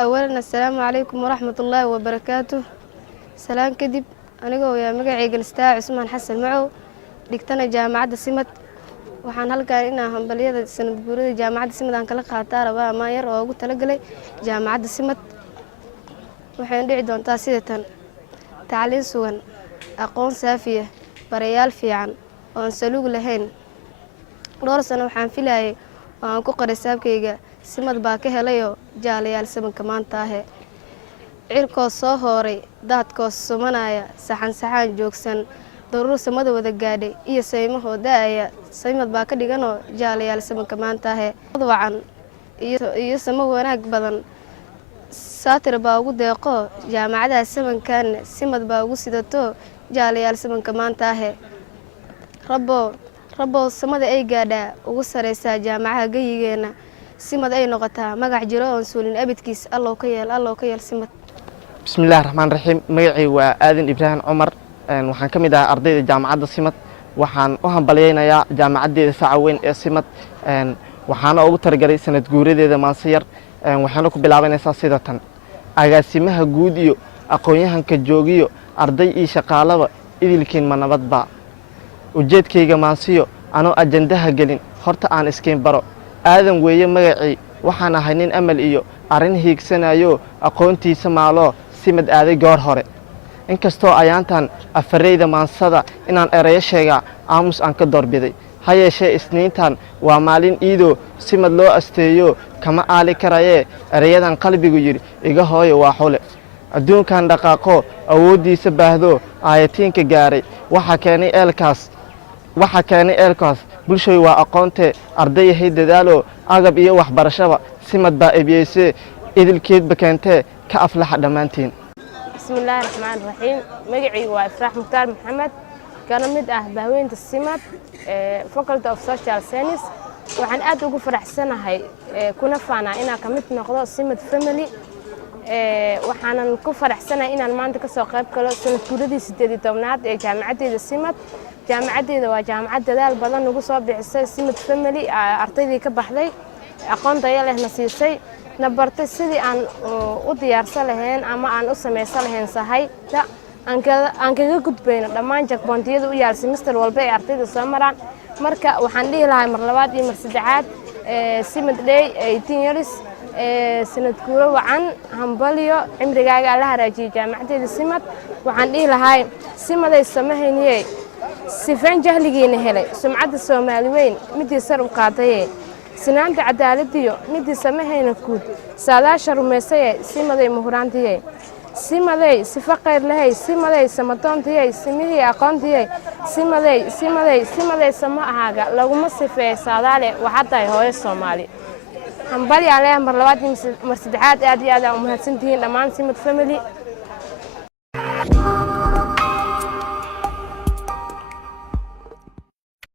أولا السلام عليكم ورحمة الله وبركاته. سلام كدب أنا يا مقعي جلستا عثمان حسن معه دكتنا جامعة سمت waxaan halkaan inaan hambaliyada sanad guurida jaamacadda Simad aan kala qaataa rabaa maayar oo ugu talagalay jaamacadda Simad waxay dhici doontaa sida tan tacliin sugan aqoon saafiya barayaal fiican oo aan saluug lahayn dhowr sano waxaan filayay waan ku qoray saabkayga Simad baa ka helayo jaalayaal sabanka maanta ah cirkoo soo hooray daadkoo sumanaya saxan joogsan daruur samada wada gaadhay iyo saymahooda ay Simad baa ka dhiganoo jaalayaal sabanka maanta ah wacan iyo samo wanaag badan saatir baa ugu deeqo jaamacadaha sabankan Simad baa ugu sidato jaalayaal sabanka maanta ah rabo samada ay gaadhaa ugu sareysa jaamacaha gayigeena Simad ay noqotaa magac jiro oo suulin abidkiis allow ka yeel Simad. Bismillahir Rahmanir Rahiim. Magacay waa Aadan Ibrahim Umar waxaan ka mid ahaa ardayda jaamacadda Simad waxaan u hambaleynayaa jaamacaddeeda faca weyn ee Simad waxaana ugu targalay sanad guuradeeda maansiyar waxaana ku bilaabanaysaa sida tan agaasimaha guud iyo aqoon-yahanka joogiyo arday iyo shaqaalaba idilkiin ma nabadba ujeedkayga maansiyo anoo ajandaha gelin horta aan iskeen baro aadan weeye magacii waxaan ahay nin amal iyo arrin hiigsanayo aqoontiisa maalo Simad aaday goor hore inkastoo ayaantan afareyda maansada inaan erayo sheega aamus aan ka doorbiday ha yeeshee isniintan waa maalin iido Simad loo asteeyo kama aali karayee erayadan qalbigu yiri iga hooyo waa xule adduunkan dhaqaaqo awoodiisa baahdo aayatiinka gaaray waxa keenay eelkaas bulshooy waa aqoonte ardayahay dadaalo agab iyo waxbarashaba Simad baa eebiyeyse idilkeedba keentee ka aflaxa dhammaantiin. بسم الله الرحمن الرحيم. مجيء وإفراح مختار محمد كان مد بهوين السمات فاكولتي اوف سوشيال ساينس وحن aad ugu faraxsanahay kuna faana inaan ka mid noqdo Simad family waxaanan ku faraxsanahay inaan maanta ka soo qayb galo sanad guuradii 18aad ee jaamacadda Simad. jaamacaddeeda waa jaamacad dadaal badan ugu soo bixisay Simad family ardaydii ka baxday aqoon tayo leh nasiisay nabartay sidii aan u diyaarsan lahayn ama aan u sameeysan lahayn sahay aan kaga gudbayno dhammaan jakboontiyada u yaal semester walba ee ardayda soo maraan marka waxaan dhihi lahaa mar labaad iyo mar saddexaad Simad Day 18 years sanad guuro wacan hambaliyo cimrigaaga la haraajiyay jaamacadda Simad waxaan dhihi lahaa Simad ay sameeynayay sifaan jahligeena helay sumcadda Soomaali weyn midii sar u qaaday sinaanta cadaaladiyo midii sameeyna guud saadaasha rumeysay Simaday muhuraantiyay Simaday sifa qeyr lahay Simaday samadoontiye simihii aqoontiye Simaday sama ahaaga laguma sifeey saadaale waxa tahay hooyo Soomaali hambali aan leeyahay mar labaad iyo mar saddexaad aad iyo aad u mahadsantihiin dhammaan Simad family.